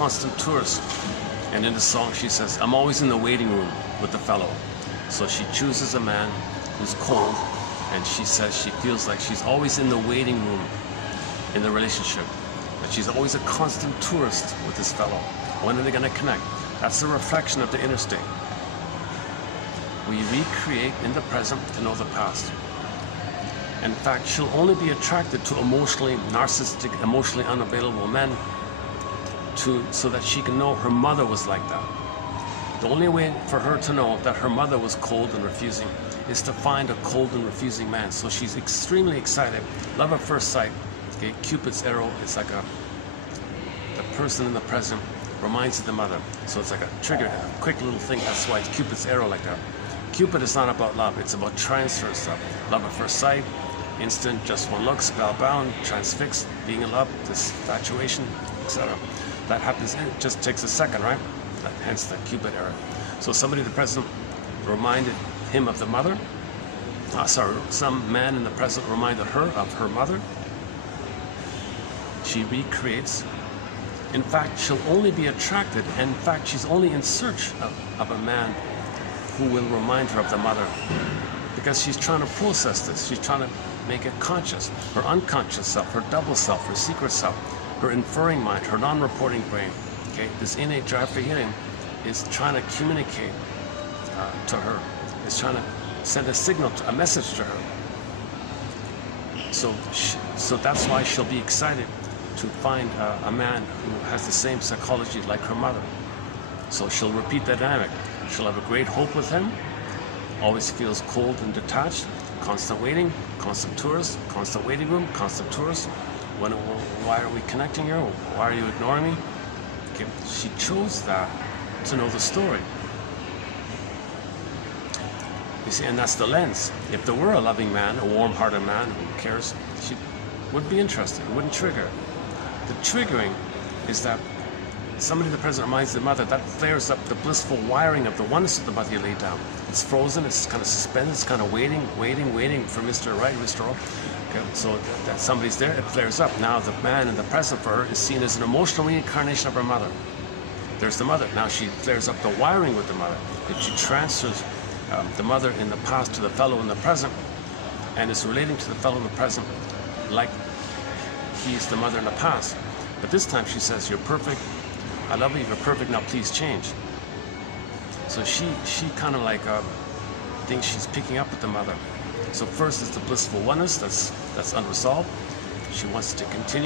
constant tourist. And in the song she says, I'm always in the waiting room with the fellow. So she chooses a man who's cold, and she says she feels like she's always in the waiting room in the relationship. That she's always a constant tourist with this fellow. When are they going to connect? That's a reflection of the inner state. We recreate in the present to know the past. In fact, she'll only be attracted to emotionally narcissistic, emotionally unavailable men so that she can know her mother was like that. The only way for her to know that her mother was cold and refusing is to find a cold and refusing man. So she's extremely excited. Love at first sight. Okay, Cupid's arrow is like the person in the present reminds of the mother. So it's like a trigger, a quick little thing. That's why it's Cupid's arrow like that. Cupid is not about love, it's about transfer stuff. Love at first sight, instant, just one look, spellbound, transfixed, being in love, this infatuation, etc. That happens, it just takes a second, right? Hence the Cupid arrow. So somebody in the present reminded him of the mother. Some man in the present reminded her of her mother. She recreates. In fact, she'll only be attracted, and in fact, she's only in search of a man who will remind her of the mother, because she's trying to process this. She's trying to make it conscious. Her unconscious self, her double self, her secret self, her inferring mind, her non-reporting brain. Okay, this innate drive for healing is trying to communicate to her. It's trying to send a signal, a message to her. So that's why she'll be excited to find a man who has the same psychology like her mother. So she'll repeat that dynamic. She'll have a great hope with him, always feels cold and detached, constant waiting, constant tourist, constant waiting room, constant tourist. Why are we connecting here? Why are you ignoring me? Okay, she chose that to know the story. You see, and that's the lens. If there were a loving man, a warm-hearted man who cares, she would be interested, it wouldn't trigger. The triggering is that somebody in the present reminds the mother, that flares up the blissful wiring of the oneness of the mother you laid down. It's frozen, it's kind of suspended, it's kind of waiting for Mr. Right, Mr. Wrong. Okay, so that somebody's there, it flares up. Now the man in the present for her is seen as an emotional reincarnation of her mother. There's the mother. Now she flares up the wiring with the mother. That she transfers the mother in the past to the fellow in the present, and is relating to the fellow in the present like he's the mother in the past. But this time she says, you're perfect, I love you, you're perfect, now please change. So she kind of like thinks she's picking up with the mother. So first is the blissful oneness that's unresolved. She wants to continue.